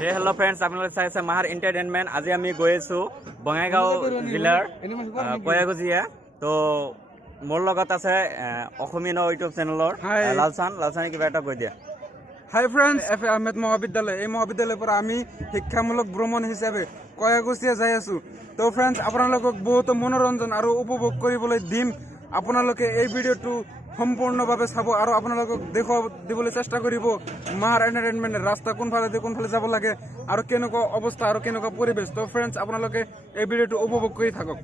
hello friends আপোনালোকে চাই আছে মাহাৰ এন্টাৰটেইনমেন্ট আজি আমি গৈ আছো বঙাইগাঁও জিলাৰ koYa kujia তো মোৰ লগত আছে অসমীয়া ইউটিউব চেনেলৰ লালচানে কিবা এটা কৈ দিয়া হাই ফ্ৰেন্ডছ এফ আহমেদ মহাবিদ্যালয় এই মহাবিদ্যালয়ৰ পৰা আমি শিক্ষামূলক ভ্ৰমণ হিচাপে koYa kujia যাই আছো তো ফ্ৰেন্ডছ আপোনালোকক বহুত মনোৰঞ্জন আৰু উপভোগ কৰিবলৈ দিম আপোনালোকে এই ভিডিঅ'টো সম্পূৰ্ণভাৱে চাব আৰু আপোনালোকক দিবলৈ চেষ্টা কৰিব মাহাৰ এন্টাৰটেইনমেন্টৰ ৰাস্তা কোনফালে যাব লাগে আৰু কেনেকুৱা অৱস্থা আৰু কেনেকুৱা পৰিবেশ তো ফ্ৰেন্ডছ আপোনালোকে এই ভিডিঅ'টো উপভোগ কৰি থাকক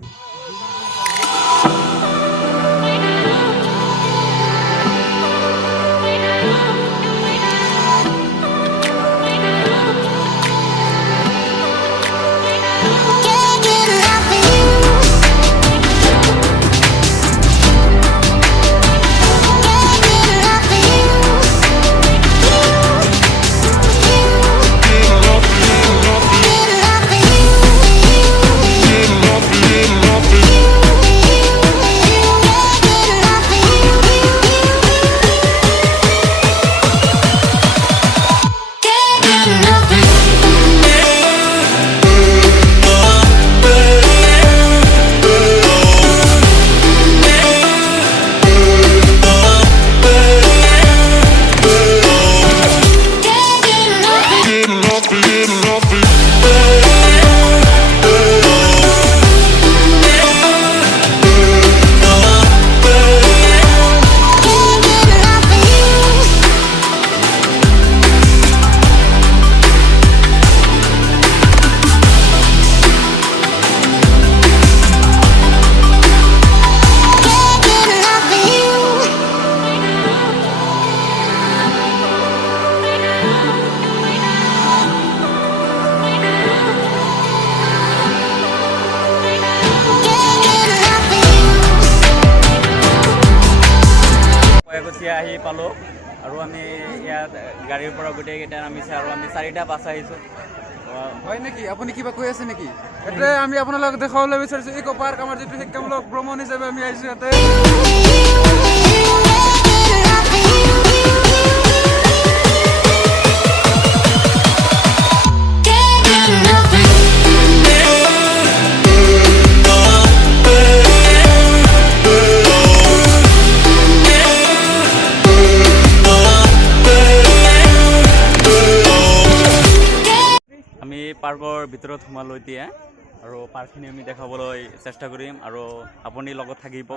আহি পালো আৰু আমি ইয়াত গাড়ীৰ পৰা গোটেই কেইটা নামিছে আৰু আমি 4টা বাছ আহিছো হয় নেকি আপুনি কিবা কৈ আছে নেকি এটা আমি আপোনালোকক দেখাবলৈ বিচাৰিছো ইকো পাৰ্ক আমাৰ যেটো শিক্ষামূলক ভ্ৰমণ হিচাপে আমি আহিছো ইয়াতে পাৰ্কৰ ভিতৰত সোমালো এতিয়া আৰু পাৰ্কখিনি আমি দেখাবলৈ চেষ্টা কৰিম আৰু আপুনি লগত থাকিব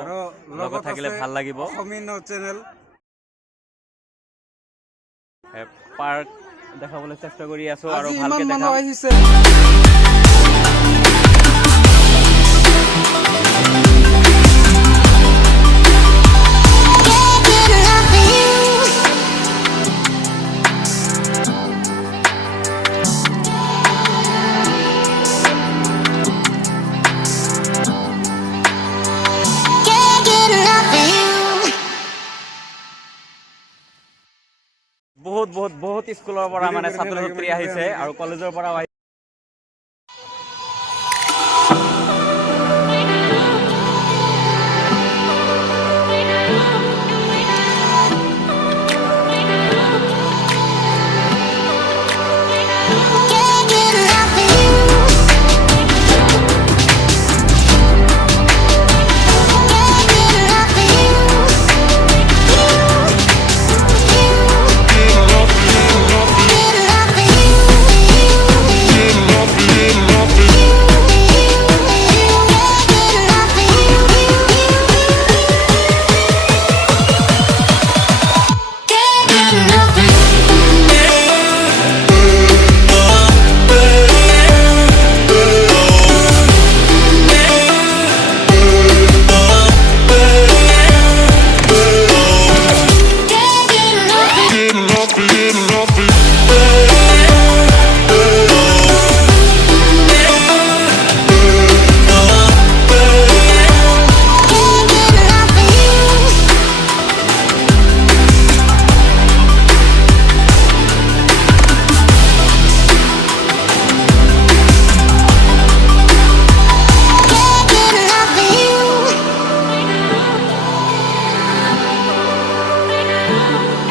লগত থাকিলে ভাল লাগিব অসমীয়া চেনেল পাৰ্ক দেখাবলৈ চেষ্টা কৰি আছো আৰু ভালকে দেখাম বহুত স্কুলৰ পৰা মানে ছাত্ৰ ছাত্ৰী আহিছে আৰু কলেজৰ পৰা